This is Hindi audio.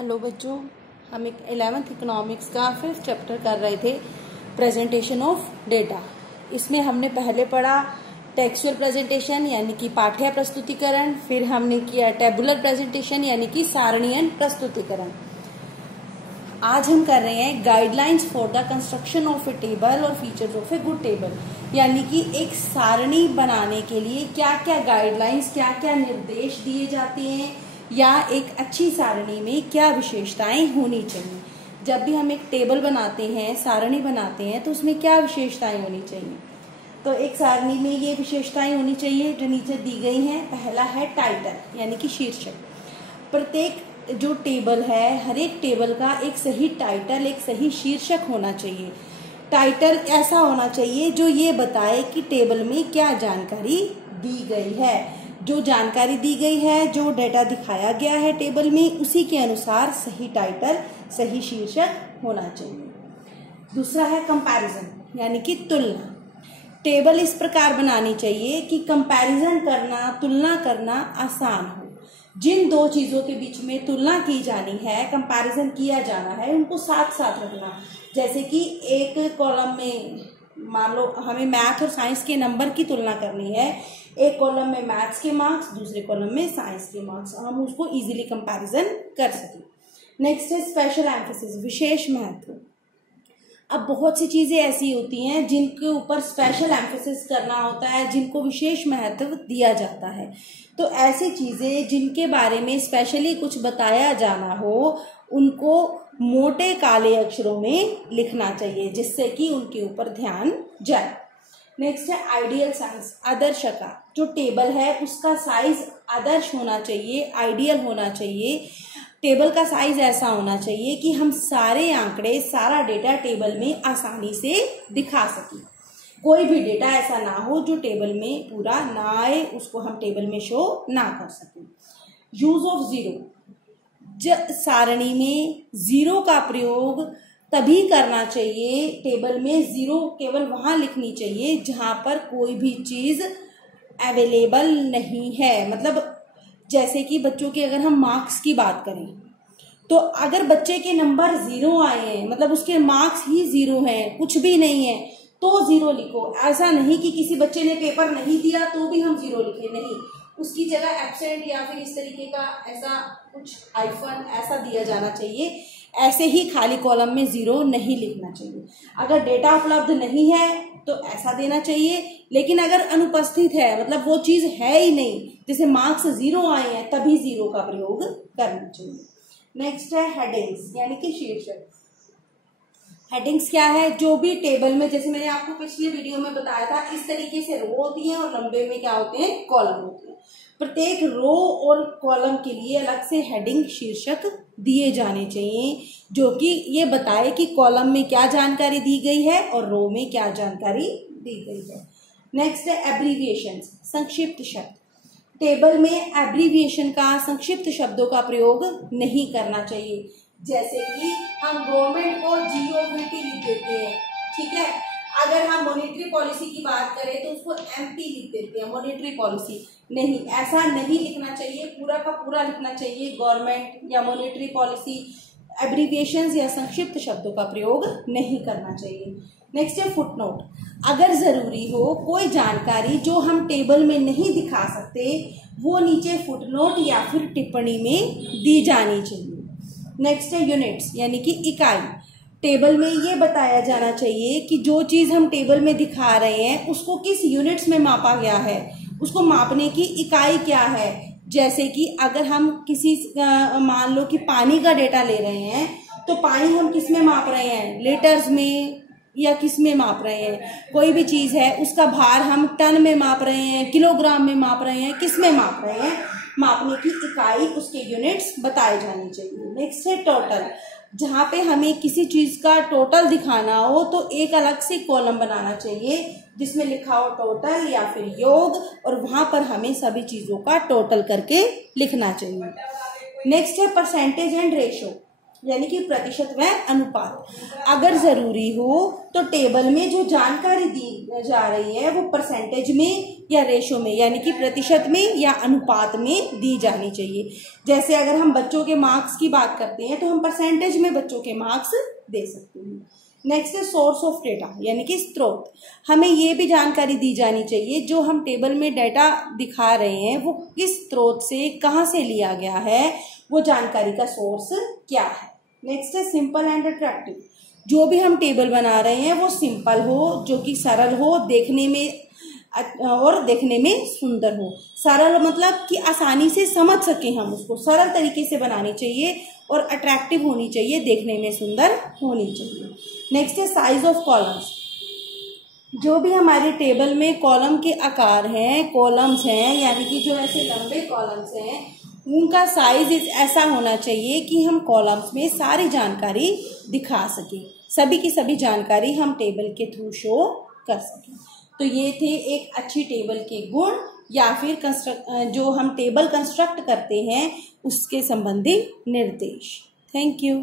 हेलो बच्चों, हम एक 11th इकोनॉमिक्स का 5th चैप्टर कर रहे थे, प्रेजेंटेशन ऑफ डेटा। इसमें हमने पहले पढ़ा टेक्सचुअल प्रेजेंटेशन यानी कि पाठ्य प्रस्तुतिकरण, फिर हमने किया टेबुलर प्रेजेंटेशन यानी कि सारणीय प्रस्तुतिकरण। आज हम कर रहे हैं guidelines for the construction of a table और features of a good table, यानी कि एक सारणी बनाने के लिए क्या क्या गाइडलाइंस, क्या क्या निर्देश दिए जाते हैं या एक अच्छी सारणी में क्या विशेषताएं होनी चाहिए। जब भी हम एक टेबल बनाते हैं, सारणी बनाते हैं, तो उसमें क्या विशेषताएं होनी चाहिए। तो एक सारणी में ये विशेषताएं होनी चाहिए जो नीचे दी गई हैं। पहला है टाइटल यानी कि शीर्षक। प्रत्येक जो टेबल है, हर एक टेबल का एक सही टाइटल, एक सही शीर्षक होना चाहिए। टाइटल ऐसा होना चाहिए जो ये बताए कि टेबल में क्या जानकारी दी गई है। जो जानकारी दी गई है, जो डेटा दिखाया गया है टेबल में, उसी के अनुसार सही टाइटल, सही शीर्षक होना चाहिए। दूसरा है कंपैरिजन यानी कि तुलना। टेबल इस प्रकार बनानी चाहिए कि कंपैरिजन करना, तुलना करना आसान हो। जिन दो चीजों के बीच में तुलना की जानी है, कंपैरिजन किया जाना है, उनको साथ साथ रखना। जैसे कि एक कॉलम में मान लो हमें मैथ और साइंस के नंबर की तुलना करनी है, एक कॉलम में मैथ्स के मार्क्स, दूसरे कॉलम में साइंस के मार्क्स, हम उसको इजीली कंपैरिजन कर सकें। नेक्स्ट है स्पेशल एम्फेसिस, विशेष महत्व। अब बहुत सी चीजें ऐसी होती हैं जिनके ऊपर स्पेशल एम्फेसिस करना होता है, जिनको विशेष महत्व दिया जाता है। तो ऐसी चीजें जिनके बारे में स्पेशली कुछ बताया जाना हो, उनको मोटे काले अक्षरों में लिखना चाहिए जिससे कि उनके ऊपर ध्यान जाए। नेक्स्ट है आइडियल साइज, आदर्श आकार। जो टेबल है उसका साइज आदर्श होना चाहिए, आइडियल होना चाहिए। टेबल का साइज ऐसा होना चाहिए कि हम सारे आंकड़े, सारा डेटा टेबल में आसानी से दिखा सकें। कोई भी डेटा ऐसा ना हो जो टेबल में पूरा ना आए, उसको हम टेबल में शो ना कर सकें। यूज ऑफ जीरो, सारणी में जीरो का प्रयोग तभी करना चाहिए। टेबल में जीरो केवल वहां लिखनी चाहिए जहां पर कोई भी चीज अवेलेबल नहीं है। मतलब जैसे कि बच्चों के अगर हम मार्क्स की बात करें, तो अगर बच्चे के नंबर 0 आए हैं, मतलब उसके मार्क्स ही 0 हैं, कुछ भी नहीं है, तो 0 लिखो। ऐसा नहीं कि किसी बच्चे ने पेपर नहीं दिया तो भी हम 0 लिखे, नहीं। उसकी जगह एब्सेंट या फिर इस तरीके का ऐसा कुछ हाइफन ऐसा दिया जाना चाहिए। ऐसे ही खाली कॉलम में 0 नहीं लिखना चाहिए। अगर डेटा उपलब्ध नहीं है तो ऐसा देना चाहिए, लेकिन अगर अनुपस्थित है, मतलब वो चीज है ही नहीं, जैसे मार्क्स 0 आए हैं, तभी 0 का प्रयोग करना चाहिए। नेक्स्ट है हेडिंग्स यानी कि शीर्षक। हेडिंग्स क्या है? जो भी टेबल में, जैसे मैंने आपको पिछले वीडियो में बताया था, इस तरीके से रो होती है और लंबे में क्या होते हैं, कॉलम होते हैं। प्रत्येक रो और कॉलम के लिए अलग से हेडिंग, शीर्षक दिए जाने चाहिए जो कि ये बताए कि कॉलम में क्या जानकारी दी गई है और रो में क्या जानकारी दी गई है। नेक्स्ट है एब्रीविएशन, संक्षिप्त शब्द। टेबल में एब्रीविएशन का, संक्षिप्त शब्दों का प्रयोग नहीं करना चाहिए। जैसे कि हम गवर्नमेंट को GOVT लिख देते हैं, ठीक है। अगर हम मॉनेटरी पॉलिसी की बात करें तो उसको MP लिख देते हैं, मॉनेटरी पॉलिसी नहीं, ऐसा नहीं लिखना चाहिए। पूरा का पूरा लिखना चाहिए गवर्नमेंट या मॉनेटरी पॉलिसी। एब्रीविएशंस या संक्षिप्त शब्दों का प्रयोग नहीं करना चाहिए। नेक्स्ट है फुटनोट। अगर जरूरी हो कोई जानकारी जो हम टेबल में नहीं दिखा सकते, वो नीचे फुटनोट या फिर टिप्पणी में दी जानी चाहिए। नेक्स्ट है यूनिट्स यानी कि इकाई। टेबल में ये बताया जाना चाहिए कि जो चीज हम टेबल में दिखा रहे हैं उसको किस यूनिट्स में मापा गया है, उसको मापने की इकाई क्या है। जैसे कि अगर हम किसी मान लो कि पानी का डेटा ले रहे हैं, तो पानी हम किस में माप रहे हैं, लीटर्स में या किस में माप रहे हैं। कोई भी चीज है उसका भार हम टन में माप रहे हैं, किलोग्राम में माप रहे हैं, किस में माप रहे हैं, मापने की इकाई, उसके यूनिट्स बताए जाने चाहिए। नेक्स्ट है टोटल। जहां पे हमें किसी चीज का टोटल दिखाना हो तो एक अलग से कॉलम बनाना चाहिए जिसमें लिखा हो टोटल या फिर योग, और वहां पर हमें सभी चीजों का टोटल करके लिखना चाहिए। नेक्स्ट है परसेंटेज एंड रेशो। यानी कि प्रतिशत व अनुपात। अगर जरूरी हो तो टेबल में जो जानकारी दी जा रही है वो परसेंटेज में या रेशो में यानी कि प्रतिशत में या अनुपात में दी जानी चाहिए। जैसे अगर हम बच्चों के मार्क्स की बात करते हैं तो हम परसेंटेज में बच्चों के मार्क्स दे सकते हैं। नेक्स्ट है सोर्स ऑफ डेटा यानी कि स्रोत। हमें ये भी जानकारी दी जानी चाहिए जो हम टेबल में डेटा दिखा रहे हैं वो किस स्रोत से कहाँ से लिया गया है, वो जानकारी का सोर्स क्या है। नेक्स्ट है सिंपल एंड अट्रैक्टिव। जो भी हम टेबल बना रहे हैं वो सिंपल हो, जो कि सरल हो देखने में और देखने में सुंदर हो। सरल मतलब कि आसानी से समझ सकें, हम उसको सरल तरीके से बनानी चाहिए और अट्रैक्टिव होनी चाहिए, देखने में सुंदर होनी चाहिए। नेक्स्ट है साइज ऑफ कॉलम्स। जो भी हमारे टेबल में कॉलम के आकार हैं, कॉलम्स हैं यानी कि जो ऐसे लंबे कॉलम्स हैं उनका साइज ऐसा होना चाहिए कि हम कॉलम्स में सारी जानकारी दिखा सकें, सभी की सभी जानकारी हम टेबल के थ्रू शो कर सकें। तो ये थे एक अच्छी टेबल के गुण या फिर जो हम टेबल कंस्ट्रक्ट करते हैं उसके संबंधी निर्देश। Thank you.